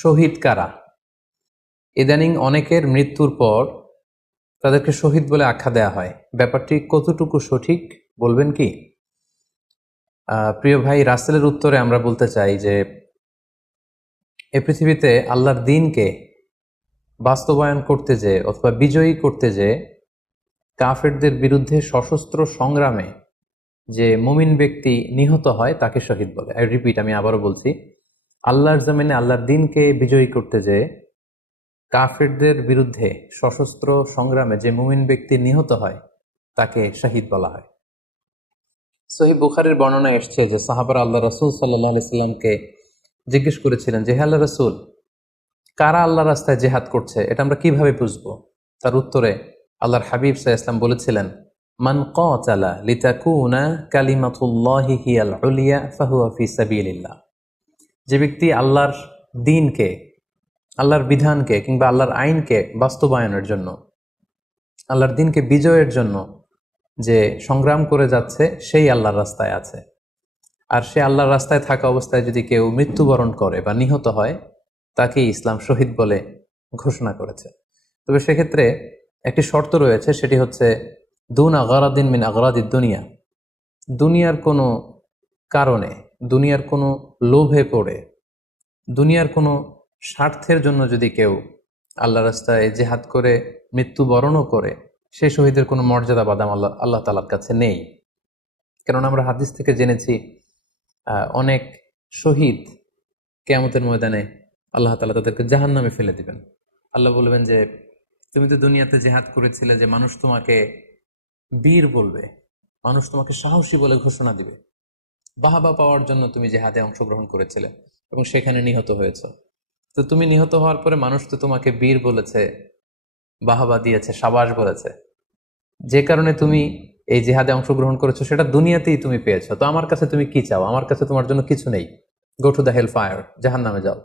শহীদ কারা? ইদানিং অনেকের মৃত্যুর পর তাদেরকে শহীদ বলে আখ্যা দেয়া হয়। ব্যাপারটি কতটুকু সঠিক বলবেন কি? প্রিয় ভাই, রাসেলের উত্তরে আমরা বলতে চাই যে এ পৃথিবীতে আল্লাহর দ্বীনকে বাস্তবায়ন করতে যেয়ে অথবা বিজয়ী করতে যেয়ে কাফেরদের বিরুদ্ধে সশস্ত্র সংগ্রামে যে মুমিন ব্যক্তি নিহত হয় তাকে শহীদ বলে। আই রিপিট, আমি আবারও বলছি, আল্লাহর জমিনে আল্লাহর দ্বীনকে বিজয়ী করতে যেয়ে কাফেরদের বিরুদ্ধে সশস্ত্র সংগ্রামে যে মুমিন ব্যক্তি নিহত হয় তাকে শহীদ বলা হয়। সহিহ বুখারীর বর্ণনা এসছে যে সাহাবারা আল্লাহ রাসূল সাল্লাল্লাহু আলাইহি সাল্লামকে জিজ্ঞেস করেছিলেন যে, হে আল্লাহ রাসূল, কারা আল্লাহ রাস্তায় জিহাদ করছে এটা আমরা কিভাবে বুঝবো? তার উত্তরে আল্লাহর হাবিব সাল্লাল্লাহু আলাইহি সাল্লাম বলেছিলেন, মান কাতালা লিতাকুনা কালিমাতুল্লাহি হিয়াল উলিয়া ফাহুয়া ফি সাবিলিল্লাহ। যে ব্যক্তি আল্লাহর দ্বীনকে, আল্লাহর বিধানকে কিংবা আল্লাহর আইনকে বাস্তবায়নের জন্য, আল্লাহর দ্বীনকে বিজয়ের জন্য যে সংগ্রাম করে যাচ্ছে সেই আল্লাহর রাস্তায় আছে। আর সে আল্লাহর রাস্তায় থাকা অবস্থায় যদি কেউ মৃত্যুবরণ করে বা নিহত হয় তাকেই ইসলাম শহীদ বলে ঘোষণা করেছে। তবে সেক্ষেত্রে একটি শর্ত রয়েছে, সেটি হচ্ছে দুন আগরাদিন মিন আগরাদিদ দুনিয়া। দুনিয়ার কোনো কারণে, দুনিয়ার কোনো লোভে পড়ে, দুনিয়ার কোনো স্বার্থের জন্য যদি কেউ আল্লাহ রাস্তায় জেহাদ করে মৃত্যুবরণও করে, সে শহীদের কোনো মর্যাদা বাদাম আল্লাহ তাআলার কাছে নেই। কেননা আমরা হাদিস থেকে জেনেছি অনেক শহীদ কিয়ামতের ময়দানে আল্লাহ তাআলা তাদেরকে জাহান্নামে ফেলে দিবেন। আল্লাহ বলবেন যে, তুমি তো দুনিয়াতে জেহাদ করেছিলে যে মানুষ তোমাকে বীর বলবে, মানুষ তোমাকে সাহসী বলে ঘোষণা দিবে, বাহাবা পাওয়ার জন্য তুমি জেহাদে অংশগ্রহণ করেছিলে এবং সেখানে নিহত হয়েছ। তো তুমি নিহত হওয়ার পরে মানুষ তো তোমাকে বীর বলেছে, বাহাবা দিয়েছে, সাবাস বলেছে, যে কারণে তুমি এই জেহাদে অংশগ্রহণ করেছো সেটা দুনিয়াতেই তুমি পেয়েছো। তো আমার কাছে তুমি কি চাও? আমার কাছে তোমার জন্য কিছু নেই। Go to the hell fire, জাহান্নামে যাও।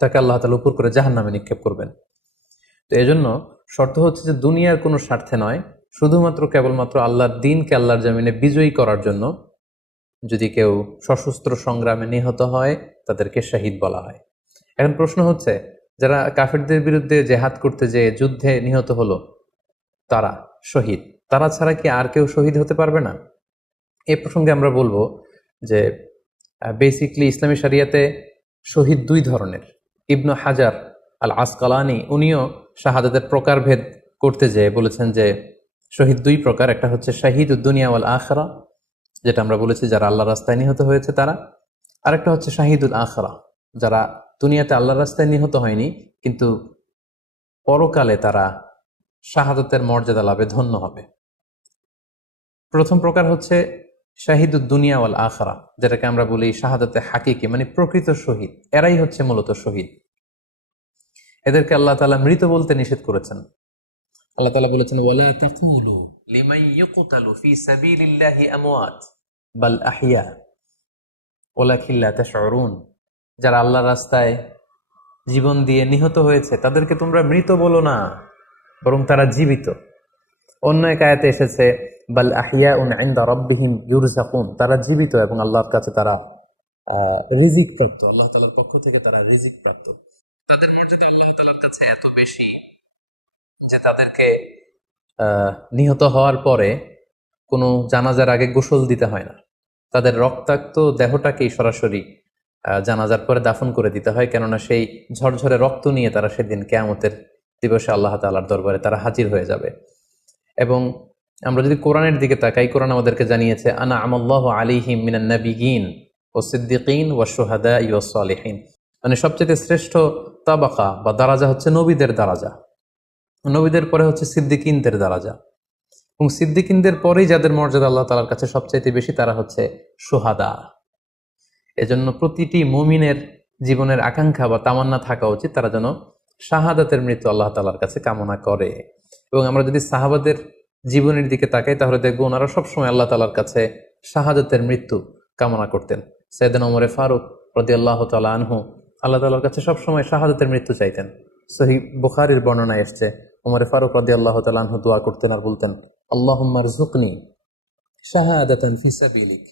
তাকে আল্লাহ তাআলা উপর করে জাহান্নামে নিক্ষেপ করবেন। তো এজন্য শর্ত হচ্ছে যে দুনিয়ার কোনো স্বার্থে নয়, শুধুমাত্র কেবলমাত্র আল্লাহর দ্বীনকে আল্লাহর জমিনে বিজয়ী করার জন্য যদি কেউ সশস্ত্র সংগ্রামে নিহত হয় তাদেরকে শহীদ বলা হয়। এখন প্রশ্ন হচ্ছে, যারা কাফেরদের বিরুদ্ধে জেহাদ করতে যেয়ে যুদ্ধে নিহত হলো তারা শহীদ, তারা ছাড়া কি আর কেউ শহীদ হতে পারবে না? এই প্রসঙ্গে আমরা বলবো যে বেসিকলি ইসলামী শরিয়াতে শহীদ দুই ধরনের। ইবনু হাজার আল আসকালানি উনিও শাহাদাতের প্রকারভেদ করতে যেয়ে বলেছেন যে শহীদ দুই প্রকার। একটা হচ্ছে শাহিদুদ দুনিয়া ওয়াল আখিরা, যেটা আমরা বলেছি যারা আল্লাহর রাস্তায় নিহত হয়েছে তারা। আরেকটা হচ্ছে শাহিদুল আখিরা, যারা দুনিয়াতে আল্লাহর রাস্তায় নিহত হয়নি কিন্তু পরকালে তারা শাহাদাতের মর্যাদা লাভে ধন্য হবে। প্রথম প্রকার হচ্ছে শাহিদুদ দুনিয়া ওয়াল আখিরা, যেটাকে আমরা বলি শাহাদাতে হাকিকি, মানে প্রকৃত শহীদ। এরাই হচ্ছে মূলত শহীদ। এদেরকে আল্লাহ তাআলা মৃত বলতে নিষেধ করেছেন। আল্লাহ তাআলা বলেছেন, ওয়ালা তাকুলু লিমান ইউকতালু ফি সাবিলিল্লাহি আমওয়াত বাল আহইয়া ওয়ালাকিন লা তাশউরুন। যারা আল্লাহর রাস্তায় জীবন দিয়ে নিহত হয়েছে তাদেরকে তোমরা মৃত বলো না, বরং তারা জীবিত। অন্য এক আয়াতে এসেছে, বাল আহিয়াউন ইনদা রাব্বিহিম ইউরযাকুন, তারা জীবিত এবং আল্লাহর কাছে তারা রিজিক প্রাপ্ত, আল্লাহ তাআলার পক্ষ থেকে তারা রিজিক প্রাপ্ত। তাদের মর্যাদা আল্লাহ তাআলার কাছে এত বেশি যে তাদেরকে নিহত হওয়ার পরে কোনো জানাজার আগে গোসল দিতে হয় না। তাদের রক্তাক্ত দেহটাকেই সরাসরি জানাজার পরে দাফন করে দিতে হয়, কেননা সেই ঝরঝরে রক্ত নিয়ে তারা সেদিন কিয়ামতের দিবসে আল্লাহ তাআলার দরবারে তারা হাজির হয়ে যাবে। এবং আমরা যদি কোরআনের দিকে তাকাই, কোরআন আমাদেরকে জানিয়েছে, আনা আমাল্লাহু আলাইহিম মিনান নাবিয়িন ওয়াস সিদ্দিকিন ওয়াশ শুহাদাই ওয়াস সালিহিন, মানে সবচেয়ে শ্রেষ্ঠ তাবাকা বা দারাজা হচ্ছে নবীদের দারাজা, নবীদের পরে হচ্ছে সিদ্দিকিনদের দারাজা, এবং সিদ্দিকিনদের পরেই যাদের মর্যাদা আল্লাহ তাআলার কাছে সবচাইতে বেশি তারা হচ্ছে শুহাদা। এজন্য প্রতিটি মুমিনের জীবনের আকাঙ্ক্ষা বা তামান্না থাকা উচিত তারা যেন শাহাদাতের মৃত্যু আল্লাহ তাআলার কাছে কামনা করে। এবং আমরা যদি সাহাবাদের জীবনের দিকে তাকাই তাহলে দেখবো ওনারা সবসময় আল্লাহ তাআলার কাছে শাহাদাতের মৃত্যু কামনা করতেন। সাইয়েদনা ওমর ফারুক রাদিয়াল্লাহু তাআলা আনহু আল্লাহ তাআলার কাছে সবসময় শাহাদাতের মৃত্যু চাইতেন। সহিহ বুখারীর বর্ণনায় এসেছে, ওমর ফারুক রাদিয়াল্লাহু তাআলা আনহু দোয়া করতেন আর বলতেন, আল্লাহুম্মা রযুকনি শাহাদাতান ফি সাবিলিক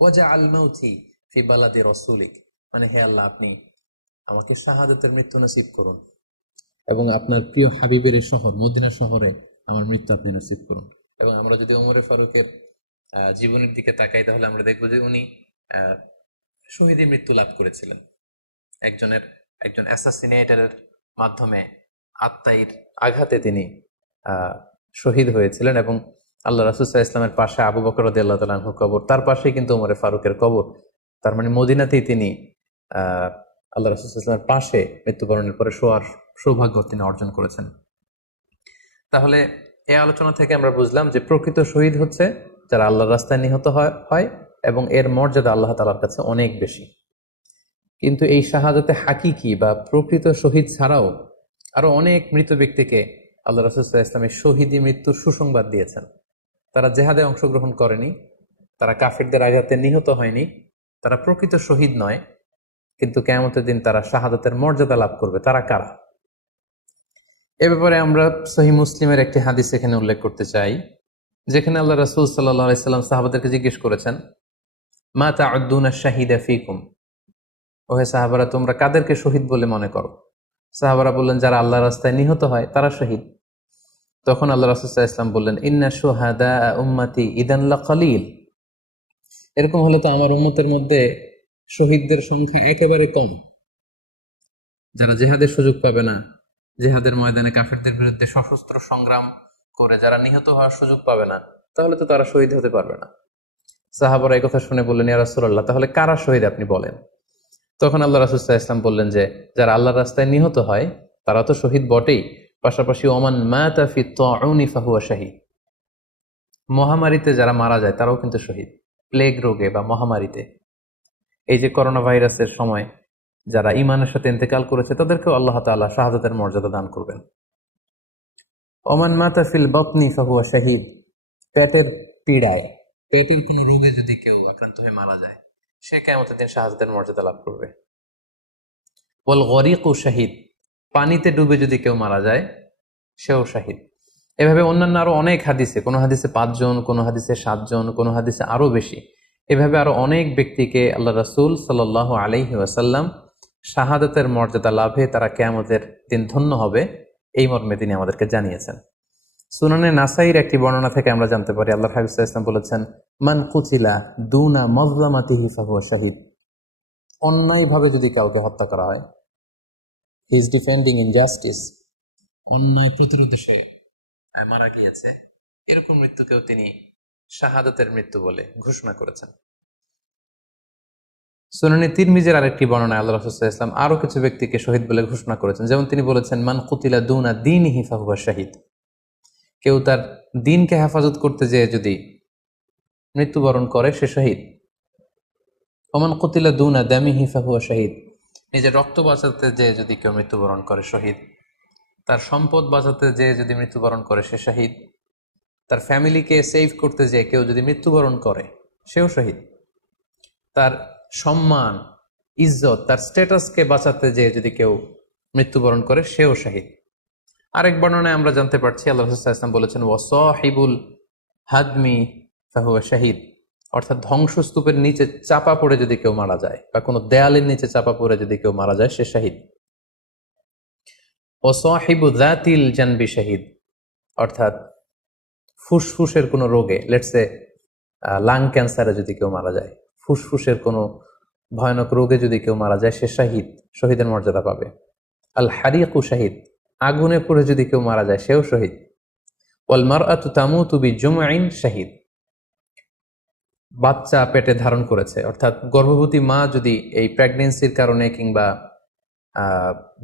ওয়াজআল মাউতি ফি বালাদি রাসূলিক, মানে হে আল্লাহ, আপনি আমাকে শাহাদাতের মৃত্যু নসিব করুন, এবং আপনার প্রিয় হাবিবের এই শহর মদিনা শহরে আমার মৃত্যু আপনি নসিব করুন। এবং আমরা যদি ওমরে ফারুকের জীবনের দিকে তাকাই, তাহলে আমরা দেখবো যে উনি আহ, শহীদী মৃত্যু লাভ করেছিলেন। একজন অ্যাসাসিনেটরের মাধ্যমে আত্মাইর আঘাতে তিনি শহীদ হয়েছিলেন। এবং আল্লাহ রাসূল সাল্লাল্লাহু আলাইহি ওয়াসাল্লামের পাশে আবু বকর রাদিয়াল্লাহু তাআলা আনহুর কবর, তার পাশেই কিন্তু ওমরে ফারুকের কবর। তার মানে মদিনাতেই তিনি আহ আল্লাহ রাসূল সাল্লাল্লাহু আলাইহি ওয়াসাল্লামের পাশে মৃত্যুবরণের পরে শোয়ার সৌভাগ্য তিনি অর্জন করেছেন। তাহলে এই আলোচনা থেকে আমরা বুঝলাম যে প্রকৃত শহীদ হচ্ছে যারা আল্লাহর রাস্তায় নিহত হয় এবং এর মর্যাদা আল্লাহ তাআলার কাছে অনেক বেশি। কিন্তু এই শাহাদাতে হাকিকি বা প্রকৃত শহীদ ছাড়াও আরো অনেক মৃত ব্যক্তিকে আল্লাহ রাসূল সাল্লাল্লাহু আলাইহি ওয়াসাল্লাম শহীদী মৃত্যুর সুসংবাদ দিয়েছেন। তারা জেহাদে অংশগ্রহণ করেনি, তারা কাফেরদের আঘাতে নিহত হয়নি, তারা প্রকৃত শহীদ নয়, কিন্তু কিয়ামতের দিন তারা শাহাদাতের মর্যাদা লাভ করবে। তারা কারা? এ ব্যাপারে আমরা সহিহ মুসলিমের একটি হাদিস এখানে উল্লেখ করতে চাই, যেখানে আল্লাহ রাসূল সাল্লাল্লাহু আলাইহি ওয়াসাল্লাম সাহাবাদেরকে জিজ্ঞেস করেছেন, মা তাউদ্দুনা শাহিদা ফিকুম, ওহে সাহাবারা, তোমরা কাদেরকে শহীদ বলে মনে করো? সাহাবারা বললেন, যারা আল্লাহর রাস্তায় নিহত হয় তারা শহীদ। তখন আল্লাহ রাসূল সাল্লাল্লাহু আলাইহি ওয়াসাল্লাম বললেন, ইন্না শুহাদা উম্মতি ইদান লাকালিল, এরকম হলে তো আমার উম্মতের মধ্যে শহীদদের সংখ্যা একেবারে কম। যারা জেহাদের সুযোগ পাবে না, জেহাদের ময়দানে কাফেরদের বিরুদ্ধে সশস্ত্র সংগ্রাম করে যারা নিহত হওয়ার সুযোগ পাবে না, তাহলে তো তারা শহীদ হতে পারবে না। সাহাবারা এই কথা শুনে বললেন, ইয়া রাসূলুল্লাহ, তাহলে কারা শহীদ আপনি বলেন। তখন আল্লাহ রাসূল সাল্লাল্লাহু আলাইহি ওয়াসাল্লাম বললেন যে যারা আল্লাহর রাস্তায় নিহত হয় তারা তো শহীদ বটেই, পাশাপাশি ওমান মাতা ফি তাউনি ফাহুয়া শাহীদ, মহামারীতে যারা মারা যায় তারাও কিন্তু শহীদ। প্লেগ রোগে বা মহামারীতে, এই যে করোনা ভাইরাসের সময় যারা ঈমানের সাথে ইন্তেকাল করেছে তাদেরকেও আল্লাহ তাআলা শাহাদাতের মর্যাদা দান করবেন। ওমান মাতা ফিল বাতনি ফাহুয়া শাহীদ, পেটের পীড়ায়, পেটের কোনো রোগে যদি কেউ আক্রান্ত হয়ে মারা যায়, সে কিয়ামতের দিন শাহাদাতের মর্যাদা লাভ করবে। ওয়াল গরিকু শাহীদ, পানিতে ডুবে যদি কেউ মারা যায় সেও শাহীদ। এভাবে অন্যান্য আরো অনেক হাদিসে, কোনো হাদিসে 5 জন, কোনো হাদিসে 7 জন, কোনো হাদিসে আরো বেশি, এভাবে আরো অনেক ব্যক্তিকে আল্লাহ রাসূল সাল্লাল্লাহু আলাইহি ওয়াসাল্লাম শাহাদাতের মর্যাদা লাভে তারা কিয়ামতের দিন ধন্য হবে এই মর্মে তিনি আমাদেরকে জানিয়েছেন। সুনানে নাসাইর একটি বর্ণনা থেকে আমরা জানতে পারি, আল্লাহর হাবিব সাল্লাল্লাহু আলাইহি ওয়াসাল্লাম বলেছেন, মান কুতিলা দুনা মাজলামাতিহি ফাহুয়া শাহীদ, অন্যায়ভাবে যদি কাউকে হত্যা করা হয়, হি ইজ ডিফেন্ডিং ইনজাস্টিস, অন্যায় প্রতিরোধে সে মারা গিয়েছে, এরকম মৃত্যুকেও তিনি শাহাদাতের মৃত্যু বলে ঘোষণা করেছেন। সুনানে তিরমিজির আরেকটি বর্ণনায় আল্লাহ রাসূল সাল্লাল্লাহু আলাইহি ওয়াসাল্লাম আরো কিছু ব্যক্তিকে শহীদ বলে ঘোষণা করেছেন। যেমন তিনি বলেছেন, মান কুতিলা দুনা দীনিহি ফাহুয়া শাহীদ, কেউ তার দ্বীনকে হেফাজত করতে যেয়ে যদি মৃত্যুবরণ করে সে শহীদ। ওমান কুতিলা দুনা দামিহি ফাহুয়া শাহীদ, নিজের রক্ত বাঁচাতে যেয়ে যদি কেউ মৃত্যুবরণ করে শহীদ। তার সম্পদ বাঁচাতে যেয়ে যদি মৃত্যুবরণ করে সে শহীদ। তার ফ্যামিলিকে সেভ করতে যেয়ে কেউ যদি মৃত্যুবরণ করে সেও শহীদ। তার সম্মান, ইজ্জত, তার স্ট্যাটাসকে বাঁচাতে যেয়ে যদি কেউ মৃত্যুবরণ করে সেও শহীদ। আরেক বর্ণনায় আমরা জানতে পারছি, আল্লাহ রাসূল সাল্লাল্লাহু আলাইহি ওয়াসাল্লাম বলেছেন, ওয়াসাহিবুল হাদমি ফাহুয়া শাহীদ, অর্থাৎ ধ্বংসস্তূপের নিচে চাপা পড়ে যদি কেউ মারা যায় বা কোনো দেয়ালের নিচে চাপা পড়ে যদি কেউ মারা যায় সে শহীদ। ওয়াসাহিবু যাতিল জানবি শাহীদ, অর্থাৎ ফুসফুসের কোনো রোগে, লেটসে লাং ক্যান্সারে যদি কেউ মারা যায়, ফুসফুসের কোনো ভয়ানক রোগে যদি কেউ মারা যায় সে শাহীদ, শহীদের মর্যাদা পাবে। আল হারিকু শাহীদ, আগুনে পুড়ে যদি কেউ মারা যায় সেও শহীদ। ওয়াল মারআতু তামুতু বিজুমঈন শাহীদ, বাচ্চা পেটে ধারণ করেছে, অর্থাৎ গর্ভবতী মা যদি এই প্রেগন্যান্সির কারণে কিংবা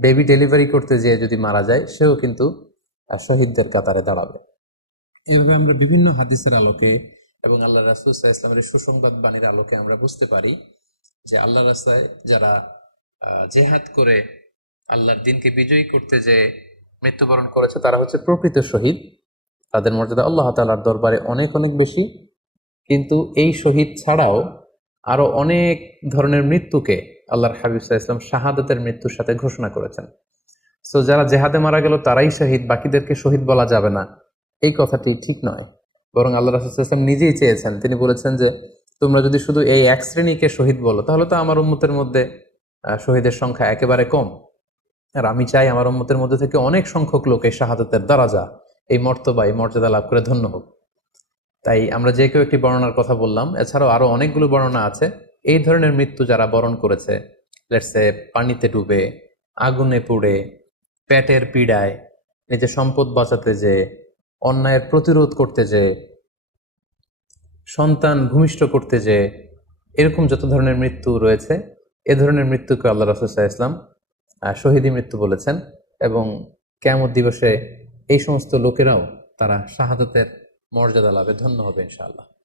বেবি ডেলিভারি করতে যেয়ে যদি মারা যায় সেও কিন্তু শহীদদের কাতারে দাঁড়াবে। এভাবে আমরা বিভিন্ন হাদিসের আলোকে এবং আল্লাহ রাসূল সাল্লাল্লাহু আলাইহি ওয়াসাল্লামের সুসংবাদ বাণীর আলোকে আমরা বুঝতে পারি যে আল্লাহর রাস্তায় যারা জেহাদ করে আল্লাহর দ্বীনকে বিজয়ী করতে যে মৃত্যুবরণ করেছে তারা হচ্ছে প্রকৃত শহীদ। তাদের মর্যাদা আল্লাহ তাআলার দরবারে অনেক অনেক বেশি। কিন্তু এই শহীদ ছাড়াও আরো অনেক ধরনের মৃত্যুকে আল্লাহর হাবিব সাল্লাল্লাহু আলাইহি ওয়াসাল্লাম শাহাদাতের মৃত্যুর সাথে ঘোষণা করেছেন। সো যারা জেহাদে মারা গেল তারাই শহীদ, বাকিদেরকে শহীদ বলা যাবে না, এই কথাটি ঠিক নয়। বরং আল্লাহ রাসূল সাল্লাল্লাহু আলাইহি ওয়াসাল্লাম নিজেই চেয়েছেন, তিনি বলেছেন যে তোমরা যদি শুধু এই এক শ্রেণীকে শহীদ বলো তাহলে তো আমার উম্মতের মধ্যে শহীদের সংখ্যা একেবারে কম। আর আমি চাই আমার উম্মতের মধ্যে থেকে অনেক সংখ্যক লোক এই শাহাদাতের দরাজা, এই মর্তবা, এই মর্যাদা লাভ করে ধন্য হোক। তাই আমরা যে কেউ একটি বর্ণনার কথা বললাম, এছাড়াও আরো অনেকগুলো বর্ণনা আছে। এই ধরনের মৃত্যু যারা বরণ করেছে, লেটসে পানিতে ডুবে, আগুনে পুড়ে, পেটের পীড়ায়, নিজের সম্পদ বাঁচাতে যে, অন্যায়ের প্রতিরোধ করতে যে, সন্তান ভূমিষ্ঠ করতে যে, এরকম যত ধরনের মৃত্যু রয়েছে, এ ধরনের মৃত্যুকে আল্লাহ রাসূল সাল্লাল্লাহু আলাইহি ওয়াসাল্লাম শহীদী মৃত্যু বলেছেন। এবং কিয়ামত দিবসে এই সমস্ত লোকেরাও তারা শাহাদাতের মর্যাদা লাভে ধন্য হবে ইনশাআল্লাহ।